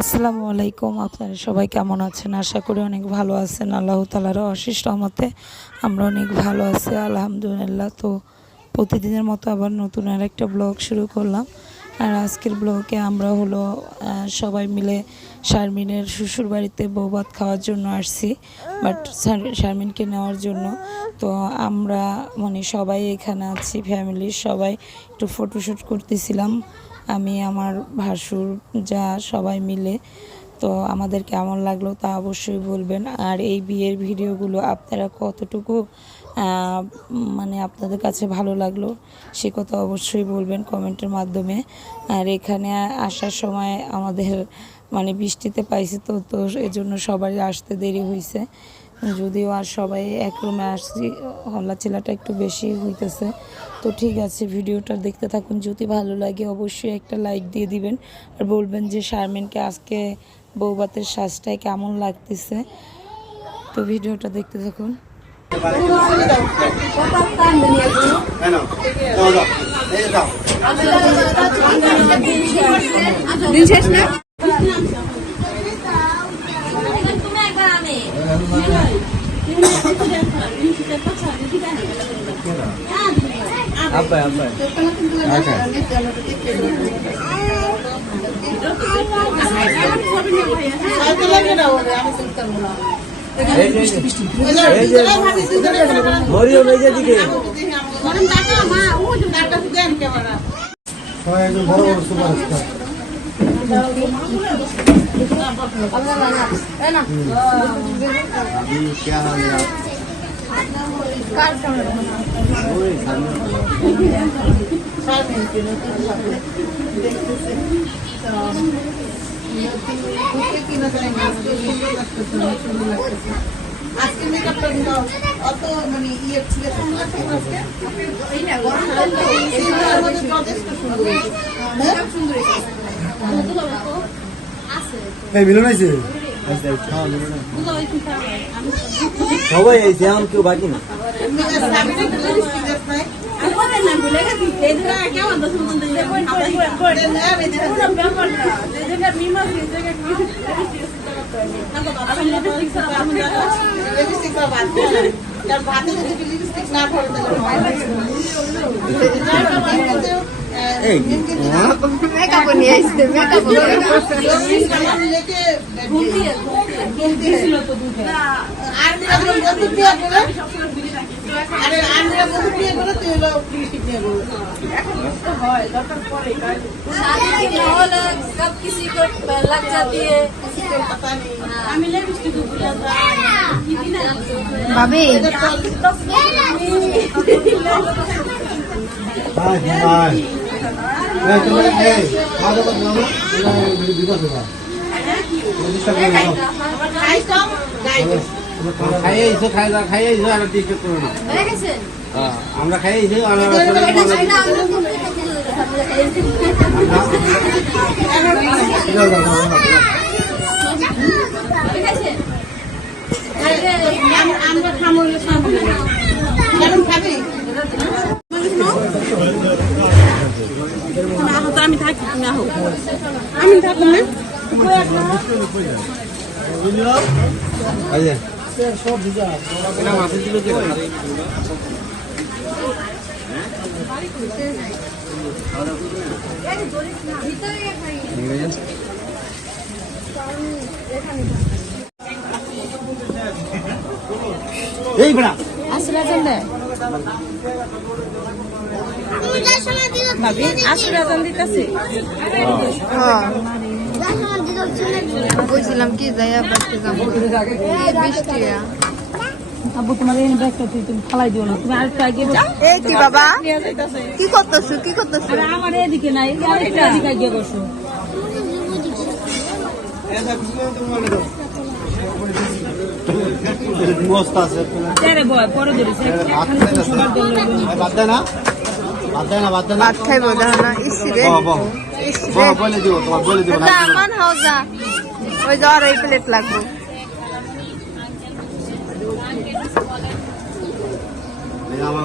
আসসালামু আলাইকুম, আপনারা সবাই কেমন আছেন? আশা করি অনেক ভালো আছেন। আল্লাহ তালারও অশেষ রহমতে আমরা অনেক ভালো আছি, আলহামদুলিল্লাহ। তো প্রতিদিনের মতো আবার নতুন আর একটা ব্লগ শুরু করলাম। আর আজকের ব্লগে আমরা হলো সবাই মিলে শারমিনের শ্বশুর বাড়িতে বৌভাত খাওয়ার জন্য আসছি, বাট শারমিনকে নেওয়ার জন্য। তো আমরা মানে সবাই এখানে আছি, ফ্যামিলির সবাই একটু ফটোশ্যুট করতেছিলাম। আমি, আমার ভাসুর, যা সবাই মিলে। তো আমাদের কেমন লাগল তা অবশ্যই বলবেন। আর এই বিয়ের ভিডিওগুলো আপনারা কতটুকু মানে আপনাদের কাছে ভালো লাগল সে কথা অবশ্যই বলবেন কমেন্টের মাধ্যমে। আর এখানে আসার সময় আমাদের মানে বৃষ্টিতে পাইছি তো তো এজন্য সবাই আসতে দেরি হয়েছে যদিও আর সবাই এক রুমে আসছি হল্লা চিলাটা একটু বেশি হইতেছে তো ঠিক আছে ভিডিওটা দেখতে থাকুন যদি ভালো লাগে অবশ্যই একটা লাইক দিয়ে দিবেন আর বলবেন যে শারমিনকে আজকে বৌবাতের সাজটায় কেমন লাগতেছে তো ভিডিওটা দেখতে থাকুন দিন শেষ না আব্বাই আব্বাই আচ্ছা এই যে এই যে মরিও এই যে দিকে সবাই একদম বড় বড় সুপারস্টার क्या हाल है ওই সামনে আজকে অত মানে সুন্দর সুন্দর, হয়েছে। সবাই আইছে এখন কেউ বাকি না। দিয়ে। না। ভাতে যদি lipstick না পড়ে তাহলে এই কিন্তু মেকআপ নিয়ে আসছে মেকআপ lipstick আমার লেকে আর নিরাপদ বন্ধু বিয়ে করে আরে আর নিরাপদ বিয়ে করে তুই হলো lipstick নিয়ে বলবি कब किसी को लग जाती है ভাবি হাই হাই আমরা খাই আমরা এটা সেটা আমরা দাও দাও দাও ঠিক আছে আমরা খামো সামনে কেমন খাবি এই যে এটা মাছের দিল কে এই বড়া বলছিলাম কি যাইয়া বাড়তে যাব। বৃষ্টি আব্বু তোমার এই ব্যাগটা তুই তুমি ফালাই দিও না। তুমি আরেকটা আগে এ কি বাবা? কি করতেছো? কি করতেছো? আমার এদিকে নাই আরেকটা এদিকে গিয়ে বসো। মস্ত আছে তেরে বয় পরে ধরেছে বাদ দেয় না। বাদ দেয় না বাদ দেয় না। ভাত খাইবো না ইসি রে। বলে দিব তোমার বলে দিব না মান হাও যা ওই জ্বর এই প্লেট লাগবো আমার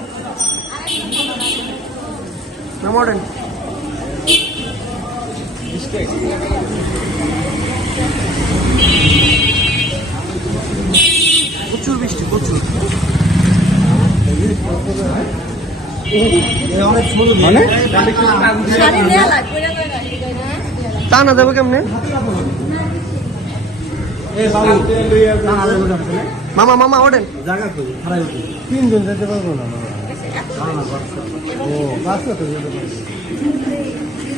নাম ওঠেন প্রচুর বৃষ্টি প্রচুর। মানে? তা না দেবো কেমনে? মামা মামা ওঠেন। জায়গা তিনজন যেতে পারব না।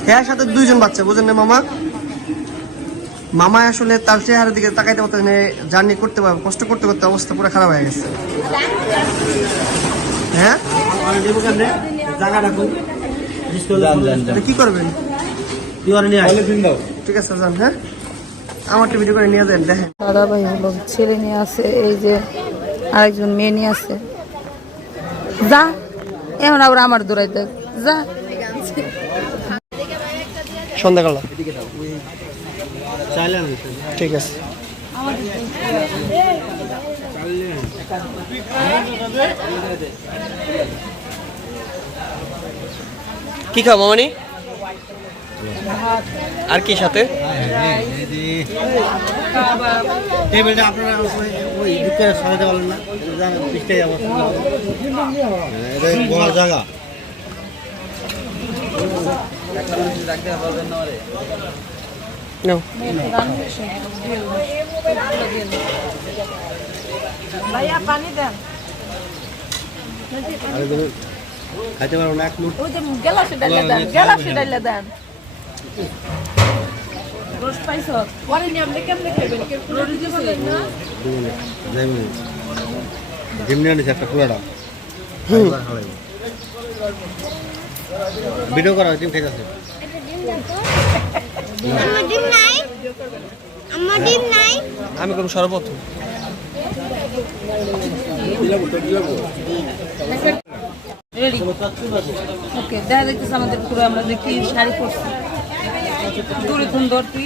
হ্যাঁ সাথে দুইজন বাচ্চা বুঝেন না মামা? মামা আসলে তার চেহারার দিকে তাকাইতে পারতেন জার্নি করতে পারবে কষ্ট করতে করতে অবস্থা পুরো খারাপ হয়ে গেছে। হ্যাঁ? কি করবেন? ঠিক আছে যান হ্যাঁ? আমারটা ভিডিও করে নিয়ে দেন দেখেন। দাদা ভাই হলো ছেলে নিয়ে আছে এই যে আরেকজন মেয়ে নিয়ে আছে। যা। এখন আবার আমার দেখ যা সন্ধ্যাকাল ঠিক আছে কি খাও মামানি আর কি সাথে টেবিলটা আপনারা ওই- ওই দিকে সরাতে পারলেন না বড় জায়গা খাইতে পারব না? এক যে গ্যালাক্সি ডাইলে দেন গ্যালাক্সি ডাইলে দেন রোজ পাইছ পরে নিয়ে আপনি কেমনে খাইবেন কে রোজ দিছেন না যাই বলি যেমনি আনিস একটা পুরাটা। ভিডিও করা ডিম নাই। আমার আমি করব সর্বপ্রথম। ওকে দেখা যাইতেছে আমাদের পুরো আমরা কি শাড়ি পরছি। দূরে সুন্দর তুই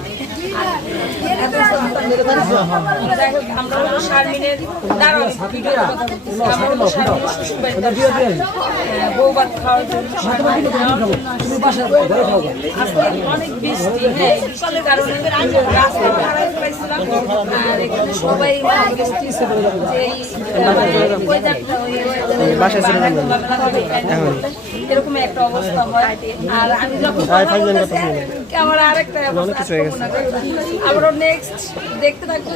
আসছি। হ্যাঁ, খাওয়ার জন্য, অনেক বৃষ্টি, হ্যাঁ, কারণে পাইছিলাম। আর এখানে সবাই এরকম একটা অবস্থা হয় আর আমি যখন আমার আরেকটা অবস্থা আবারও নেক্সট দেখতে থাকব।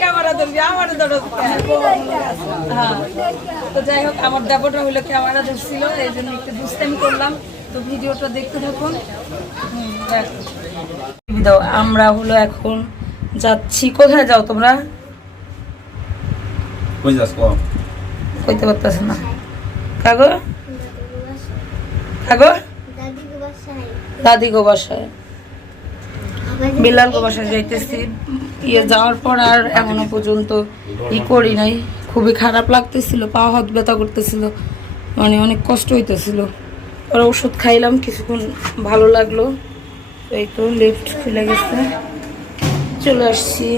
ক্যামেরা ধরবি আমার ধরো। হ্যাঁ তো যাই হোক আমার হলো ক্যামেরা ধরছিল এই জন্য একটু দুষ্টামি করলাম। তো ভিডিওটা দেখতে থাকুন। হুম, দাও আমরা হলো এখন যাচ্ছি। কোথায় যাও তোমরা? কই যাস কো কইতে পারতেছে না। কাগো? কাগো? দাদি গো বাসায় দাদি গো বাসায়। বিলাল গো বাসায় যাইতেছি। ইয়ে যাওয়ার পর আর এখনও পর্যন্ত ই করি নাই। খুবই খারাপ লাগতেছিল, পা হাত ব্যথা করতেছিল। মানে অনেক কষ্ট হইতেছিল। পরে ওষুধ খাইলাম, কিছুক্ষণ ভালো লাগল। এই তো লিফট খুলে গেছে। চলে আসছি।